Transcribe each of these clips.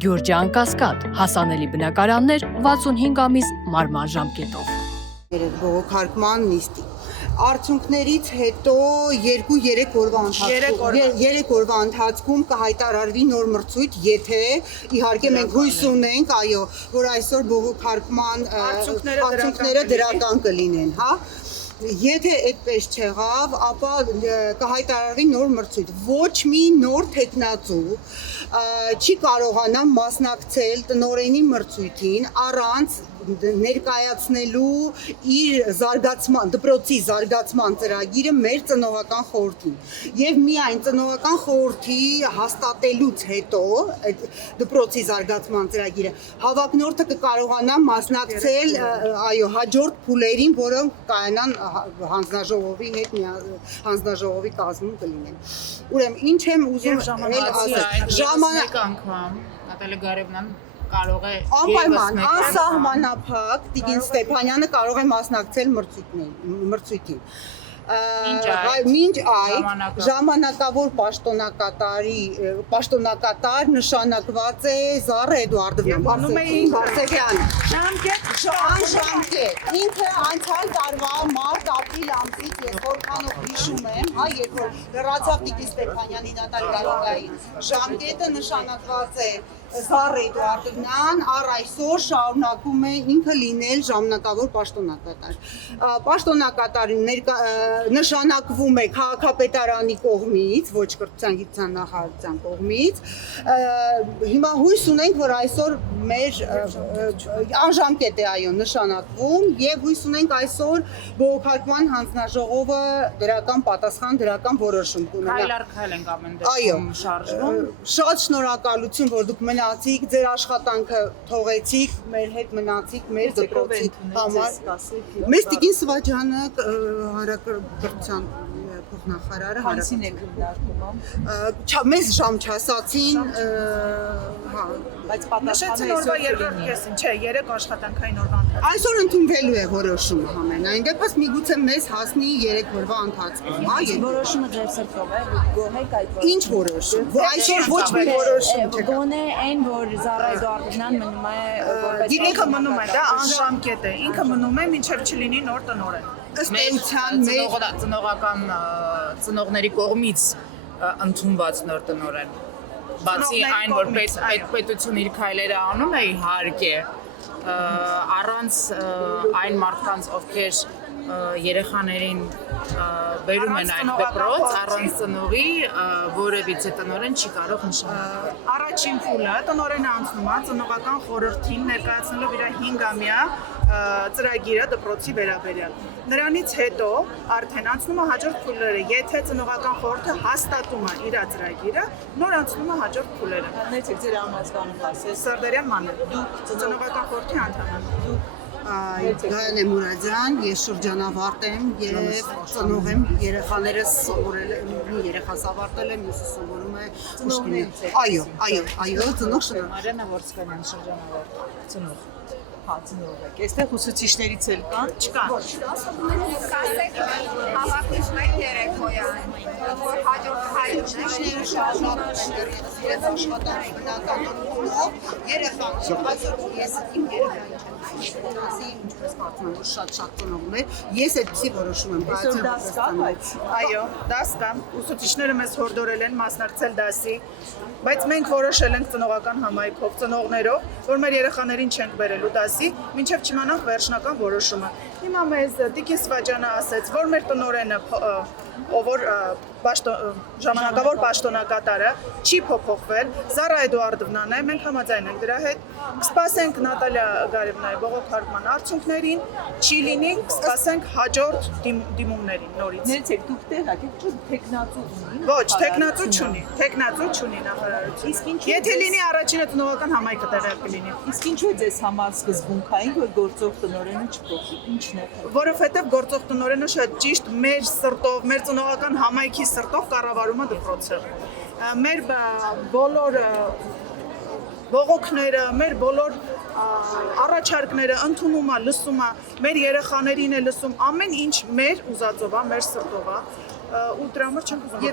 Գյուրջան Կասկադ, հասանելի բնակարաններ 65 ամիս մարման ժամկետով։ Բողոքարկման նիստի Արդյունքներից հետո 2-3 օրվա ընթացքում կհայտարարվի նոր մրցույթ, եթե իհարկե մենք հույս ունենք, այո, որ այսօր բողոքարկման արդյունքները դրական կլինեն, հա։ Եթե այդպես չեղավ, ապա կհայտարարվի նոր մրցույթ։ Ոչ մի նոր թեկնածու չի կարողանա մասնակցել տնօրենի մրցույթին առանց ներկայացնելու իր դպրոցի զարգացման ծրագիրը մեր ծնողական խորհրդին եւ միայն ծնողական խորհրդի հաստատելուց հետո այդ դպրոցի զարգացման ծրագիրը հավակնորդը կկարողանա մասնակցել այո հաջորդ փուլերին, որոնք կայանան հանձնաժողովի հետ հանձնաժողովի կազմում կլինեն։ Ուրեմն ինչ եմ ուզում ասել ժամանակ անգամ Նատալիա Գարևնան կարող է անպայման անսահմանափակ Տիգին Ստեփանյանը կարող է մասնակցել մրցույթին։ Մինչ այդ ժամանակավոր պաշտոնակատար նշանակված է Զառա Էդուարդովնան Բարսեղյանը։ Ժամկետ։ Ինքը անցյալ տարվա մարտ-ապրիլ ամսից ես որքանով հիշում եմ, հա, երբ որ լրացավ Տիգին Ստեփանյանի Նատալիա Գարևնայի ժամկետը նշանակված է Զառա Էդուարդովնան առ այսօր շարունակում է ինքը լինել ժամանակավոր պաշտոնակատար։ Պաշտոնակատարը նշանակվում է քաղաքապետարանի կողմից, ոչ կրթության գիտության նախարարության կողմից։ Հիմա հույս ունենք, որ այսօր մեր անժամկետ է այո նշանակվում եւ հույս ունենք այսօր բողոքարկման հանձնաժողովը դրական պատասխան, դրական որոշում կունենա։ Քայլ ենք ամեն դեպքում շարժվում։ Շատ շնորհակալություն, որ դուք մնացիք, ձեր աշխատանքը թողեցիք, մեր հետ մնացիք, մեր դպրոցի համար։ Մեզ Տիկին Սվաջյանը հանրակրթության փոխնախարարը Հանցին եք քննարկում։ Մեզ ժամ չասացին, հա, բայց պատասխանը օրվա երկրորդ կեսին, չէ, 3 աշխատանքային օրվա ընթացքում։ Այսօր ընդունվելու է որոշումը համենայն դեպս միգուցե մեզ հասնի 3 օրվա ընթացքում, հա, որոշումը ձեր սրտով է, գոհ եք այդ Ինչ որոշում։ Այսօր ոչ մի որոշում չկա։ Գոնե այն, որ Զառա Էդուարդովնան մնում է որպես Ինքը մնում է, դա անժամկետ է։ Ինքը մնում է մինչև չլինի նոր տնօրեն։ Ըստ էության մեր ծնողական ծնողների կողմից ընդունված նոր տնօրեն։ Բացի այն, որ պետությունը իր քայլերը անում է իհարկե, առանց այն մարդկանց, ովքեր երեխաներին բերում են այդ դպրոց, առանց ծնողի որևիցե տնօրեն չի կարող նշանակվել։ Առաջին փուլը տնօրենը անցնում է ծնողական խորհրդին ներկայացնելով իր 5-ամյա ծրագիրը դպրոցի վերաբերյալ։ Նրանից հետո արդեն անցնում է հաջորդ փուլերը, եթե ծնողական խորհուրդը հաստատում է իր ծրագիրը, նոր անցնում է հաջորդ փուլերը։ Նեցեք ձեր անհասկանում ասես։ Սարդարյան Մանել, դուք ծնողական խորհրդի անդամ եք։ Գայանե Մուրադյան, ես շրջանավարտ եմ եւ ծնող եմ, երեխաներս սովորել եմ, մի երեխաս ավարտել եմ, մյուսը սովորում է Պուշկինի։ Այո, ծնող շրջան։ Մարիանա Որսկանյան շրջանավարտ, ծնող։ Հա, ծնող եք։ Այստեղ ուսուցիչներից էլ կան։ Չկան։ Կասեք հավաքություն եք երեկոյան, որ հաջորդ հայությունները շարժառություն իրենց աշխատանքի բնականոնով երեխաները այսօր ես իմ երեխային չեմ ասի ինչպես կարծում եմ որ շատ ծնողներ ես այդպեսի որոշում եմ Այսօր դաս կա, բայց Այո, դաս կա։ Ուսուցիչները մեզ հորդորել են մասնակցել դասի, բայց մենք որոշել ենք ծնողական համայնքով, ծնողներով, որ մեր երեխաներին չենք բերելու դասի, մինչև չիմանանք վերջնական որոշումը։ Հիմա մեզ Տիկին Սվաջյանը ասեց, որ մեր տնօրենը ով որ ժամանակավոր պաշտոնակատարը չի փոփոխվել, Զառա Էդուարդովնան է, մենք համաձայն ենք դրա հետ, կսպասենք Նատալիա Գարևնայի բողոքարկման արդյունքներին, չի լինի, կսպասենք հաջորդ դիմումներին նորից։ Ներեցեք, դուք տեղակ եք, թեկնածու ունի։ Ոչ, թեկնածու չունի նախարարություն։ Իսկ ինչու՞ Եթե լինի առաջինը ծնողական համայնքը տեղյակ կլինի։ Իսկ ինչու է ձեզ համար սկզբունքային, որ գործող տնօրենը չփոխի։ Ինչն է։ Որովհետև գործող տնօրենը շատ ճիշտ մեր սրտով, մեր ծնողական համայնքի սրտով կառավարում է դպրոցը։ Մեր բոլոր բողոքները, մեր բոլոր առաջարկները ընդունում է, լսում է, մեր երեխաներին է լսում, ամեն ինչ մեր ուզածով է, մեր սրտով է։ ու դրա համար չենք ուզում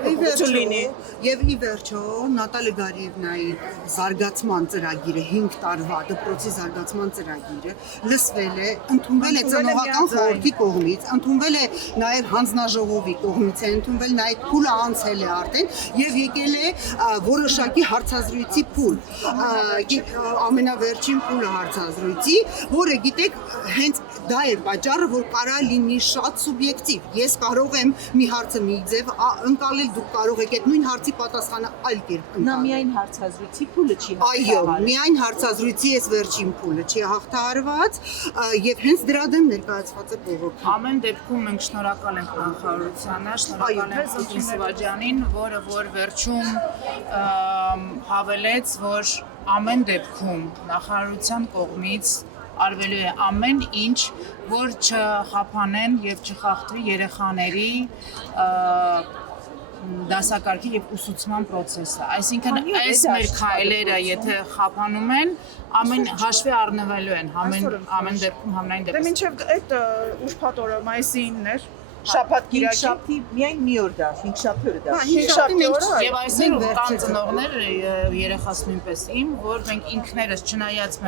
Եվ ի վերջո Նատալի Գարիևնայի զարգացման ծրագիրը 5 տարվա դպրոցի զարգացման ծրագիրը լսվել է, ընդունվել է ծնողական խորհրդի կողմից, ընդունվել է նաև հանձնաժողովի կողմից, ընդունվել նաև փուլը անցել է արդեն եւ եկել է որոշակի հարցազրույցի փուլ։ Ամենավերջին փուլը հարցազրույցի, որը գիտեք, հենց դա է պատճառը, որ կարա լինի շատ սուբյեկտիվ։ Ես կարող եմ մի հարցը մի ձև ընկալել, դուք կարող եք այդ նույն հարցի պատասխանը այլ կերպ Նա ընկալել։ միայն հարցազրույցի փուլը չի Այո, միայն հարցազրույցի այս վերջին փուլը չի հաղթահարված եւ հենց դրա դեմ ներկայացված է բողոքի։ Ամեն դեպքում մենք շնորհակալ ենք նախարարությանը, շնորհակալ ենք Պուտին Սվաջյանին, որը որ վերջում հավելեց, որ ամեն դեպքում նախարարության կողմից արվելու է ամեն ինչ, որ չխափանեն եւ չխախտվի երեխաների դասակարգի եւ ուսուցման process-ը։ Այսինքն այս մեր քայլերը, եթե խափանում են, ամեն հաշվի առնվելու են, ամեն դեպքում համնային Դե դեպքում։ մինչև այդ ուրբաթ օրը մայիսի 9-ն էր, շաբաթ կիրակի։ շաբթի միայն մի օր դա, 5 շաբթի օրը դա։ 5 շաբթի օրը Եվ այսօր կան ծնողներ երեխաս նույնպես իմ, որ մենք ինքներս չնայած